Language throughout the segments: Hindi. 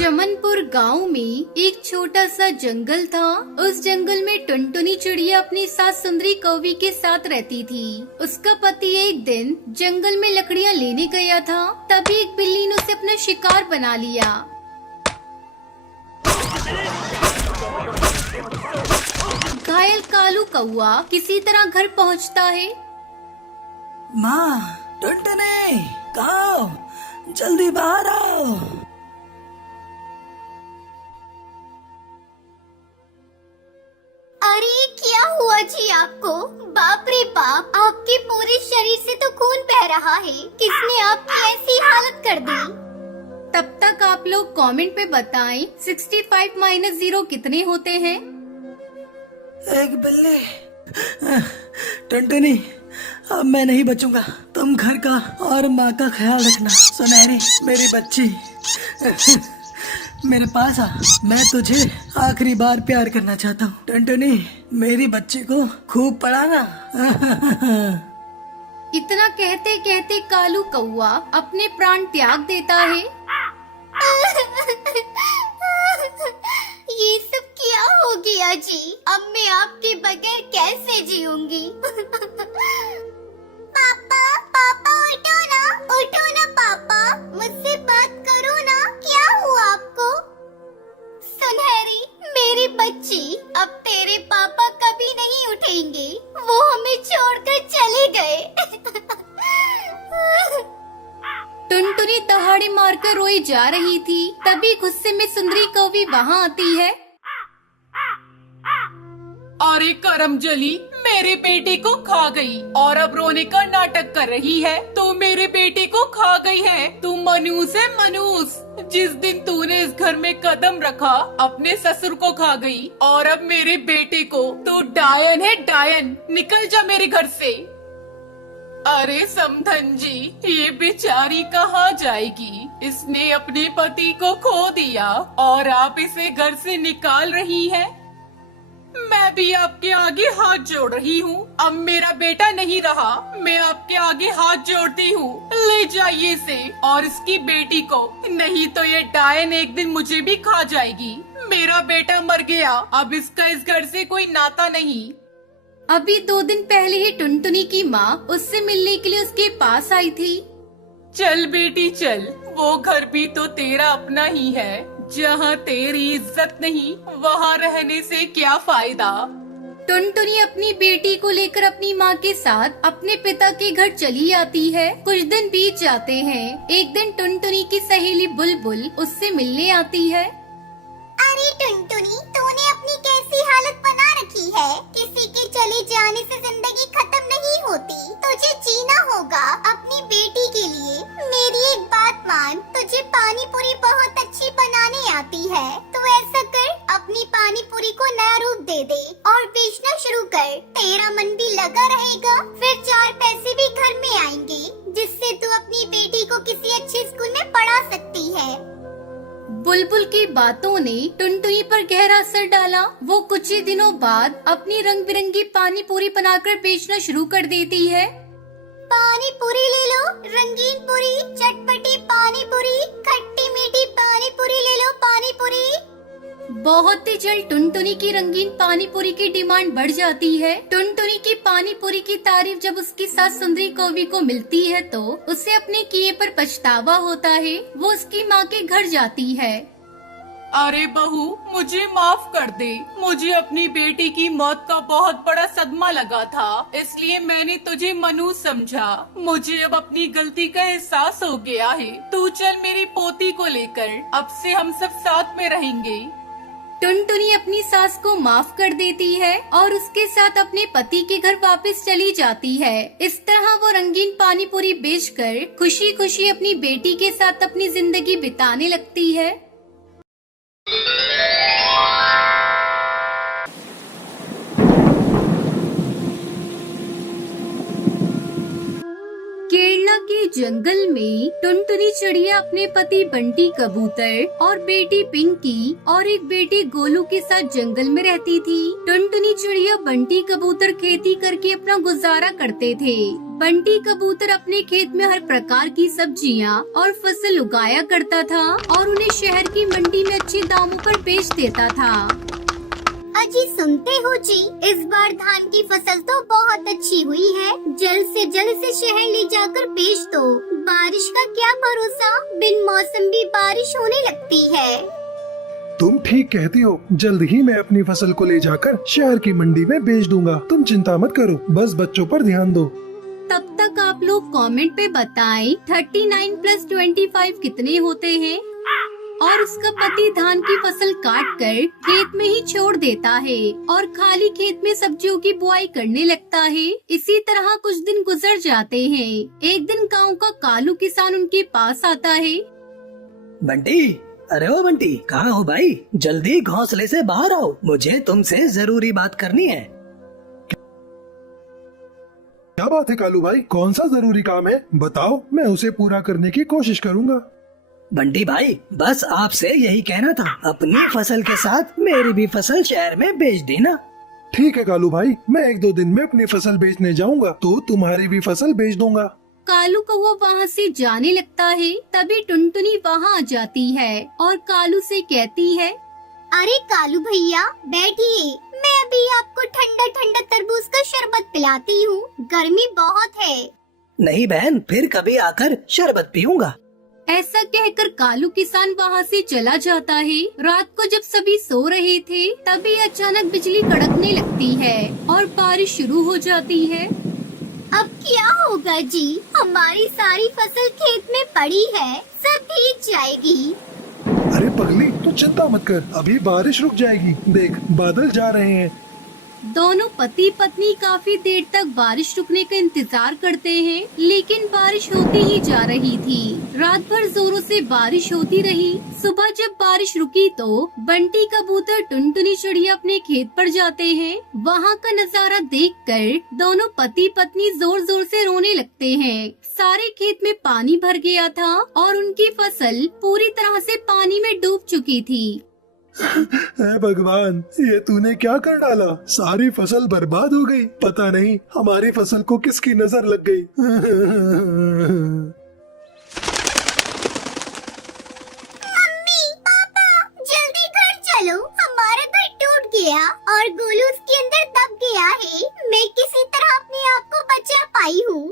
चमनपुर गांव में एक छोटा सा जंगल था। उस जंगल में टुनटुनी चिड़िया अपनी सास सुंदरी कौवी के साथ रहती थी। उसका पति एक दिन जंगल में लकड़ियां लेने गया था, तभी एक बिल्ली ने उसे अपना शिकार बना लिया। घायल कालू कौआ किसी तरह घर पहुंचता है। माँ, टुनटुनी, कहाँ हो? जल्दी बाहर आओ। अरे क्या हुआ जी आपको? बाप रे बाप, आपके पूरे शरीर से तो खून बह रहा है। किसने आपकी ऐसी हालत कर दी? तब तक आप लोग कमेंट पे बताएं 65 माइनस 0 कितने होते हैं। एक बिल्ली। टुनटुनी, अब मैं नहीं बचूंगा। तुम घर का और माँ का ख्याल रखना। सुनहरी, मेरी बच्ची, मेरे पास आ। मैं तुझे आखिरी बार प्यार करना चाहता हूँ। टुनटुनी, मेरी बच्ची को खूब पढ़ाना। इतना कहते कहते कालू कौआ अपने प्राण त्याग देता है। ये सब क्या हो गया जी? अब मैं आपके बगैर कैसे जीऊंगी? पापा, पापा उठो ना पापा, मुझसे बात करो ना। क्या हुआ आपको? सुनहरी, मेरी बच्ची, अब तेरे पापा कभी नहीं उठेंगे। वो हमें छोड़कर चले गए। टुनटुनी दहाड़े मारकर रोई जा रही थी, तभी गुस्से में सुंदरी कौवी वहाँ आती है। अरे करमजली, मेरे बेटे को खा गई और अब रोने का नाटक कर रही है। तू मेरे बेटे को खा गई है। तू मनूस है, मनूस। जिस दिन तूने इस घर में कदम रखा, अपने ससुर को खा गई और अब मेरे बेटे को। तू डायन है, डायन। निकल जा मेरे घर से। अरे समधन जी, ये बेचारी कहाँ जाएगी? इसने अपने पति को खो दिया और आप इसे घर से निकाल रही हैं। मैं भी आपके आगे हाथ जोड़ रही हूँ। अब मेरा बेटा नहीं रहा, मैं आपके आगे हाथ जोड़ती हूँ। ले जाइए इसे और इसकी बेटी को, नहीं तो ये डायन एक दिन मुझे भी खा जाएगी। मेरा बेटा मर गया, अब इसका इस घर से कोई नाता नहीं। अभी 2 दिन पहले ही टुनटुनी की माँ उससे मिलने के लिए उसके पास आई थी। चल बेटी चल, वो घर भी तो तेरा अपना ही है। जहाँ तेरी इज्जत नहीं, वहाँ रहने से क्या फायदा। टुनटुनी अपनी बेटी को लेकर अपनी माँ के साथ अपने पिता के घर चली आती है। कुछ दिन बीत जाते हैं। एक दिन टुनटुनी की सहेली बुलबुल उससे मिलने आती है। अरे टुनटुनी, तूने अपनी कैसी हालत बना रखी है? किसी के चले जाने से जिंदगी खत्म नहीं होती। तुझे जीना होगा अपनी बेटी के लिए। मेरी एक बात मान, तुझे पानी पूरी बहुत अच्छी बनाने आती है। तो ऐसा कर, अपनी पानी पूरी को नया रूप दे दे और बेचना शुरू कर। तेरा मन भी लगा रहेगा, फिर 4 पैसे भी घर में आएंगे, जिससे तू अपनी बेटी को किसी अच्छे स्कूल में पढ़ा सकती है। बुलबुल की बातों ने टुनटुनी पर गहरा असर डाला। वो कुछ ही दिनों बाद अपनी रंग बिरंगी पानी पूरी बनाकर बेचना शुरू कर देती है। पानी पूरी ले लो, रंगीन पूरी, चटपटी पानी पूरी, खट्टी मीठी पानी पूरी ले लो, पानी पूरी। बहुत ही जल्द टुनटुनी की रंगीन पानी पूरी की डिमांड बढ़ जाती है। टुनटुनी की पानी पूरी की तारीफ जब उसकी सास सुंदरी कौवी को मिलती है तो उसे अपने किए पर पछतावा होता है। वो उसकी माँ के घर जाती है। अरे बहू, मुझे माफ कर दे। मुझे अपनी बेटी की मौत का बहुत बड़ा सदमा लगा था, इसलिए मैंने तुझे मनूस समझा। मुझे अब अपनी गलती का एहसास हो गया है। तू चल मेरी पोती को लेकर, अब से हम सब साथ में रहेंगे। टुनटुनी अपनी सास को माफ कर देती है और उसके साथ अपने पति के घर वापस चली जाती है। इस तरह वो रंगीन पानी पूरी बेचकर खुशी खुशी अपनी बेटी के साथ अपनी जिंदगी बिताने लगती है। केरला के जंगल में टुनटुनी चिड़िया अपने पति बंटी कबूतर और बेटी पिंकी और एक बेटे गोलू के साथ जंगल में रहती थी। टुनटुनी चिड़िया बंटी कबूतर खेती करके अपना गुजारा करते थे। बंटी कबूतर अपने खेत में हर प्रकार की सब्जियां और फसल उगाया करता था और उन्हें शहर की मंडी में अच्छे दामों पर बेच देता था। अजी सुनते हो जी, इस बार धान की फसल तो बहुत अच्छी हुई है। जल्द से जल्द इसे शहर ले जाकर बेच दो। बारिश का क्या भरोसा, बिन मौसम भी बारिश होने लगती है। तुम ठीक कहती हो, जल्द ही मैं अपनी फसल को ले जाकर शहर की मंडी में बेच दूंगा। तुम चिंता मत करो, बस बच्चों पर ध्यान दो। तब तक आप लोग कमेंट पे बताएं 39 + 25 कितने होते हैं। और उसका पति धान की फसल काट कर खेत में ही छोड़ देता है और खाली खेत में सब्जियों की बुआई करने लगता है। इसी तरह कुछ दिन गुजर जाते हैं। एक दिन गांव का कालू किसान उनके पास आता है। बंटी, अरे ओ बंटी, कहाँ हो भाई? जल्दी घोंसले से बाहर आओ, मुझे तुमसे जरूरी बात करनी है। क्या बात है कालू भाई, कौन सा जरूरी काम है? बताओ, मैं उसे पूरा करने की कोशिश करूंगा। बंटी भाई, बस आपसे यही कहना था, अपनी फसल के साथ मेरी भी फसल शहर में बेच देना। ठीक है कालू भाई, मैं 1-2 दिन में अपनी फसल बेचने जाऊंगा तो तुम्हारी भी फसल बेच दूंगा। कालू को वो वहाँ से जाने लगता है। तभी टुनटुनी वहाँ आ जाती है और कालू से कहती है, अरे कालू भैया बैठिए, मैं अभी आपको ठंडा ठंडा तरबूज का शरबत पिलाती हूँ। गर्मी बहुत है। नहीं बहन, फिर कभी आकर शरबत पीऊंगा। ऐसा कहकर कालू किसान वहाँ से चला जाता है। रात को जब सभी सो रहे थे तभी अचानक बिजली कड़कने लगती है और बारिश शुरू हो जाती है। अब क्या होगा जी, हमारी सारी फसल खेत में पड़ी है, सब भीग जाएगी। अरे पगली, तू चिंता मत कर, अभी बारिश रुक जाएगी। देख, बादल जा रहे हैं। दोनों पति पत्नी काफी देर तक बारिश रुकने का इंतजार करते हैं, लेकिन बारिश होती ही जा रही थी। रात भर जोरों से बारिश होती रही। सुबह जब बारिश रुकी तो बंटी कबूतर टुनटुनी चिड़िया अपने खेत पर जाते हैं। वहाँ का नजारा देखकर दोनों पति पत्नी जोर जोर से रोने लगते हैं। सारे खेत में पानी भर गया था और उनकी फसल पूरी तरह से पानी में डूब चुकी थी। हे भगवान, ये तूने क्या कर डाला? सारी फसल बर्बाद हो गई। पता नहीं हमारी फसल को किसकी नजर लग गई। मम्मी, पापा, जल्दी घर चलो, हमारा घर टूट गया और गोलू उसके अंदर दब गया है। मैं किसी तरह अपने आप को बचा पाई हूँ।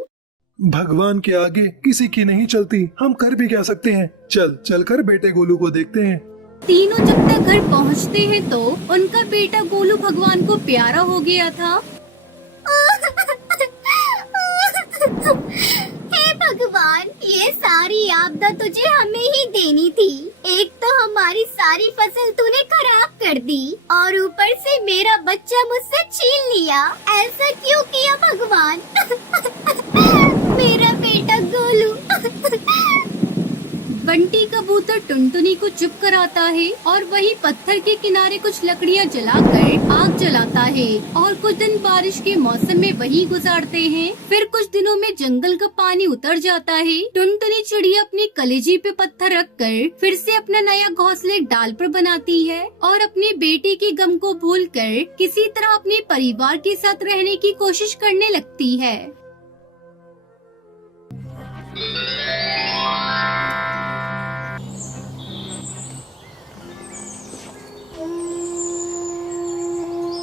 भगवान के आगे किसी की नहीं चलती, हम कर भी क्या सकते हैं। चल कर बेटे गोलू को देखते हैं। तीनों जब तक घर पहुंचते हैं तो उनका बेटा गोलू भगवान को प्यारा हो गया था। हे भगवान, ये सारी आपदा तुझे हमें ही देनी थी। एक तो हमारी सारी फसल तूने खराब कर दी और ऊपर से मेरा बच्चा मुझसे छीन लिया। ऐसा क्यों किया भगवान? मेरा बेटा गोलू। बंटी कबूतर टुनटुनी को चुप कराता है और वही पत्थर के किनारे कुछ लकड़ियां जलाकर आग जलाता है और कुछ दिन बारिश के मौसम में वही गुजारते हैं। फिर कुछ दिनों में जंगल का पानी उतर जाता है। टुनटुनी चिड़िया अपनी कलेजी पे पत्थर रखकर फिर से अपना नया घोंसला एक डाल पर बनाती है और अपने बेटे के गम को भूलकर किसी तरह अपने परिवार के साथ रहने की कोशिश करने लगती है।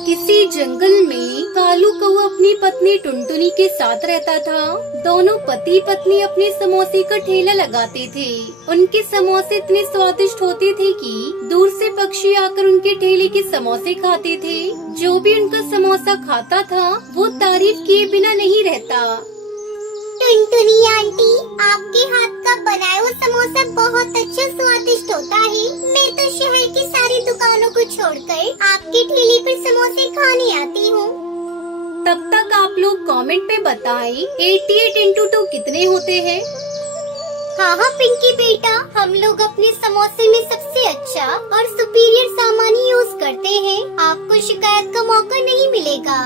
किसी जंगल में कालू कौवा अपनी पत्नी टुनटुनी के साथ रहता था। दोनों पति पत्नी अपने समोसे का ठेला लगाते थे। उनके समोसे इतने स्वादिष्ट होते थे कि दूर से पक्षी आकर उनके ठेले के समोसे खाते थे। जो भी उनका समोसा खाता था वो तारीफ किए बिना नहीं रहता। टुनटुनी आंटी, आपके हाथ का बनाया हुआ समोसा बहुत अच्छा स्वादिष्ट होता है। मैं तो शहर की सारी दुकानों को छोड़कर आपके ठेले पर समोसे खाने आती हूँ। तब तक आप लोग कमेंट पे बताएं 88 × 2 कितने होते हैं। हाँ पिंकी बेटा, हम लोग अपने समोसे में सबसे अच्छा और सुपीरियर सामान ही यूज करते हैं। आपको शिकायत का मौका नहीं मिलेगा।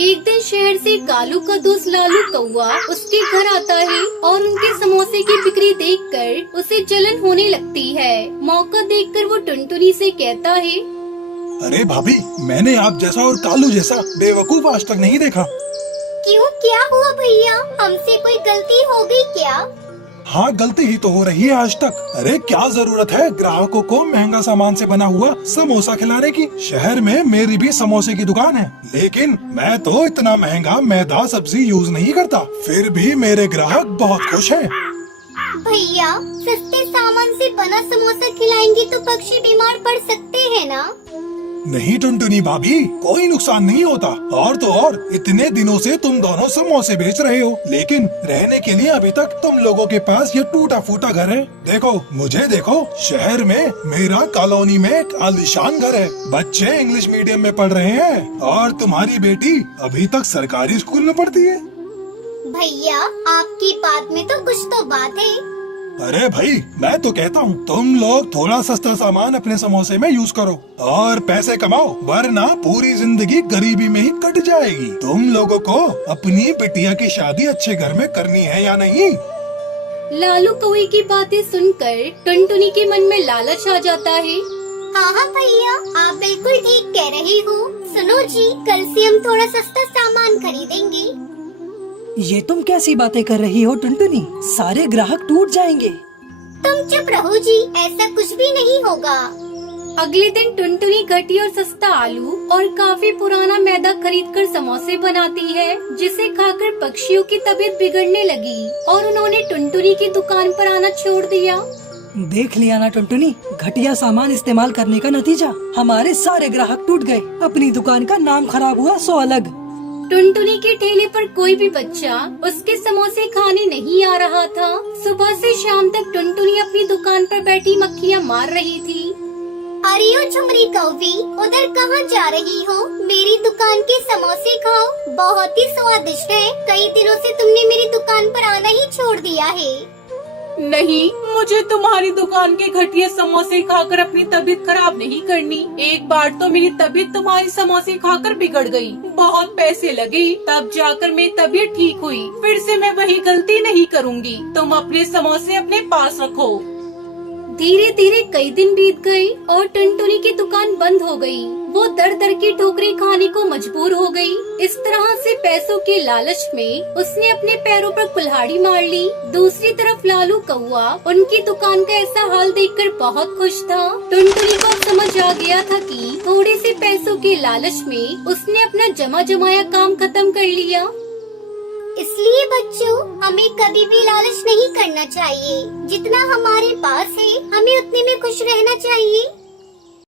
एक दिन शहर से कालू का दोस्त लालू कौवा उसके घर आता है और उनके समोसे की बिक्री देखकर उसे जलन होने लगती है। मौका देखकर वो टुनटुनी से कहता है, अरे भाभी, मैंने आप जैसा और कालू जैसा बेवकूफ आज तक नहीं देखा। क्यों, क्या हुआ भैया? हमसे कोई गलती हो गई क्या? हाँ, गलती ही तो हो रही है आज तक। अरे क्या जरूरत है ग्राहकों को महंगा सामान से बना हुआ समोसा खिलाने की? शहर में मेरी भी समोसे की दुकान है, लेकिन मैं तो इतना महंगा मैदा सब्जी यूज नहीं करता, फिर भी मेरे ग्राहक बहुत खुश हैं। भैया, सस्ते सामान से बना समोसा खिलाएंगे तो पक्षी बीमार पड़ सकते हैं ना? नहीं टुनटुनी भाभी, कोई नुकसान नहीं होता। और तो और इतने दिनों से तुम दोनों समोसे बेच रहे हो, लेकिन रहने के लिए अभी तक तुम लोगों के पास ये टूटा फूटा घर है। देखो मुझे देखो, शहर में मेरा कॉलोनी में एक आलीशान घर है, बच्चे इंग्लिश मीडियम में पढ़ रहे हैं और तुम्हारी बेटी अभी तक सरकारी स्कूल में पढ़ती है। भैया, आपकी बात में तो कुछ तो बात है। अरे भाई, मैं तो कहता हूँ तुम लोग थोड़ा सस्ता सामान अपने समोसे में यूज करो और पैसे कमाओ, वरना पूरी जिंदगी गरीबी में ही कट जाएगी। तुम लोगों को अपनी बिटिया की शादी अच्छे घर में करनी है या नहीं? लालू कौवे की बातें सुनकर टुनटुनी के मन में लालच आ जाता है। हाँ भैया, आप बिल्कुल ठीक कह रहे हो। सुनो जी, कल से हम थोड़ा सस्ता सामान खरीदेंगे। ये तुम कैसी बातें कर रही हो टुनटुनी? सारे ग्राहक टूट जाएंगे। तुम चुप रहो जी, ऐसा कुछ भी नहीं होगा। अगले दिन टुनटुनी घटिया और सस्ता आलू और काफी पुराना मैदा खरीदकर समोसे बनाती है, जिसे खाकर पक्षियों की तबीयत बिगड़ने लगी और उन्होंने टुनटुनी की दुकान पर आना छोड़ दिया। देख लिया ना टुनटुनी, घटिया सामान इस्तेमाल करने का नतीजा, हमारे सारे ग्राहक टूट गए, अपनी दुकान का नाम खराब हुआ सो अलग। टुनटुनी के ठेले पर कोई भी बच्चा उसके समोसे खाने नहीं आ रहा था। सुबह से शाम तक टुनटुनी अपनी दुकान पर बैठी मक्खियाँ मार रही थी। अरे ओ झुमरी कौवी, उधर कहाँ जा रही हो? मेरी दुकान के समोसे खाओ, बहुत ही स्वादिष्ट है। कई दिनों से तुमने मेरी दुकान पर आना ही छोड़ दिया है। नहीं, मुझे तुम्हारी दुकान के घटिया समोसे खाकर अपनी तबीयत खराब नहीं करनी। एक बार तो मेरी तबीयत तुम्हारी समोसे खाकर बिगड़ गई, बहुत पैसे लगे, तब जाकर मेरी तबीयत ठीक हुई। फिर से मैं वही गलती नहीं करूँगी। तुम अपने समोसे अपने पास रखो। धीरे धीरे कई दिन बीत गए और टुनटुनी की दुकान बंद हो गई। वो दर दर की ठोकरें खाने को मजबूर हो गई। इस तरह से पैसों के लालच में उसने अपने पैरों पर कुल्हाड़ी मार ली। दूसरी तरफ लालू कौवा उनकी दुकान का ऐसा हाल देखकर बहुत खुश था। टुनटुनी को समझ आ गया था कि थोड़े से पैसों के लालच में उसने अपना जमा जमाया काम खत्म कर लिया। इसलिए बच्चों, हमें कभी भी लालच नहीं करना चाहिए। जितना हमारे पास है, हमें उतने में खुश रहना चाहिए।